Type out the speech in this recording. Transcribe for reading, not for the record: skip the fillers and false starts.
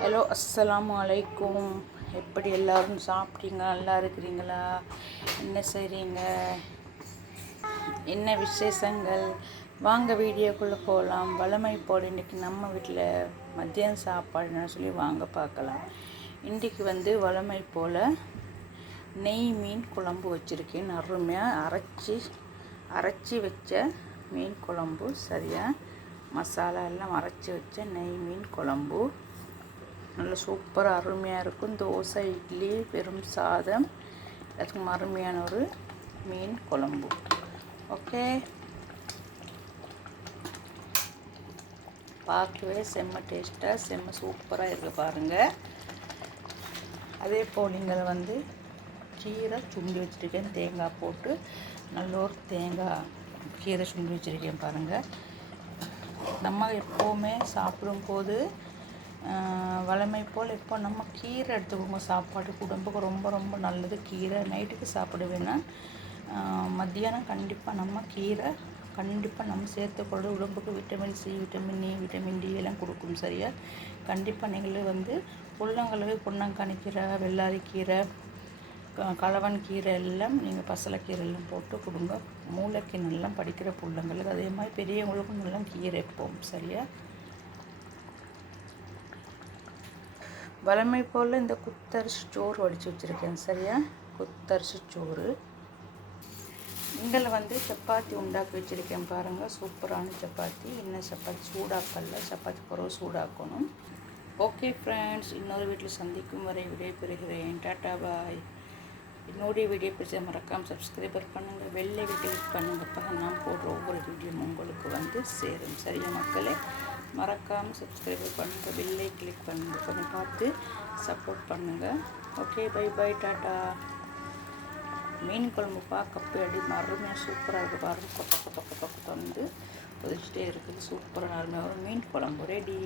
Hello அஸ்ஸலாமு அலைக்கும். எப்படி எல்லோரும் சாப்பிட்டீங்க? நல்லா இருக்கிறீங்களா? என்ன செய்கிறீங்க? என்ன விசேஷங்கள்? வாங்க வீடியோக்குள்ளே போகலாம். வழமை போல் இன்றைக்கி நம்ம வீட்டில் மத்தியானம் சாப்பாடுன்னு சொல்லி வாங்க பார்க்கலாம். இன்றைக்கி வழமை போல் நெய் மீன் குழம்பு வச்சுருக்கேன். அருமையாக அரைச்சி வச்ச மீன் குழம்பு. சரியாக மசாலா எல்லாம் அரைச்சி வச்ச நெய் மீன் குழம்பு நல்ல சூப்பராக அருமையாக இருக்கும். தோசை, இட்லி, வெறும் சாதம் அதுக்கு அருமையான ஒரு மீன் குழம்பு. ஓகே, பார்க்கவே செம்ம டேஸ்ட்டாக செம்ம சூப்பராக இருக்குது பாருங்கள். அதே போல் நீங்கள் கீரை சுண்டி வச்சுருக்கேன். தேங்காய் போட்டு நல்ல ஒரு தேங்காய் கீரை சுண்டி வச்சுருக்கேன் பாருங்கள். நம்ம எப்போவுமே சாப்பிடும்போது வழமை போல் இப்போ நம்ம கீரை எடுத்துக்கோங்க. சாப்பாட்டுக்கு உடம்புக்கு ரொம்ப ரொம்ப நல்லது கீரை. நைட்டுக்கு சாப்பிட வேணாம், மத்தியானம் கண்டிப்பாக நம்ம கீரை நம்ம சேர்த்துக்கொள்ள உடம்புக்கு vitamin C, vitamin E, vitamin D எல்லாம் கொடுக்கும். சரியா? கண்டிப்பாக நீங்கள் புள்ளங்களுக்கு பொன்னாங்கண்ணி கீரை, வெள்ளாரி கீரை, கலவன் கீரை எல்லாம் நீங்கள் பசலைக்கீரை எல்லாம் போட்டு கொடுங்க. மூளைக்கு நல்லா படிக்கிற பிள்ளைங்களுக்கு, அதே மாதிரி பெரியவங்களுக்கும் நல்லா கீரை வைப்போம். சரியா? வழமை போல் இந்த குத்தரிசி சோறு வடித்து வச்சுருக்கேன். சரியா? குத்தரிசி சோறு. இங்கே சப்பாத்தி உண்டாக்கி வச்சுருக்கேன் பாருங்கள். சூப்பரான சப்பாத்தி. இன்னும் சப்பாத்தி சூடாக்கல, சப்பாத்தி குறவு சூடாக்கணும். ஓகே ஃப்ரெண்ட்ஸ், இன்னொரு வீட்டில் சந்திக்கும் வரை விடைபெறுகிறேன். டாட்டா பாய். என்னுடைய வீடியோ பிடிச்ச மறக்காமல் சப்ஸ்கிரைபர் பண்ணுங்கள், வெள்ளை கிளிக் பண்ணுங்கப்பா. நான் போடுற ஒவ்வொரு வீடியோவும் உங்களுக்கு சேரும். சரியா மக்களே? மறக்காமல் சப்ஸ்கிரைபர் பண்ணுங்கள், வெள்ளை கிளிக் பண்ணுங்கள், கொஞ்சம் பார்த்து சப்போர்ட் பண்ணுங்கள். Okay, bye bye, tata. மீன் குழம்பு பார்க்கப்போ அடி அருமையாக சூப்பராக இருக்குது பாருங்கள். கொத்த கொதிச்சுட்டே இருக்குது. சூப்பராக அருமையாக ஒரு மீன் குழம்பு ரெடி.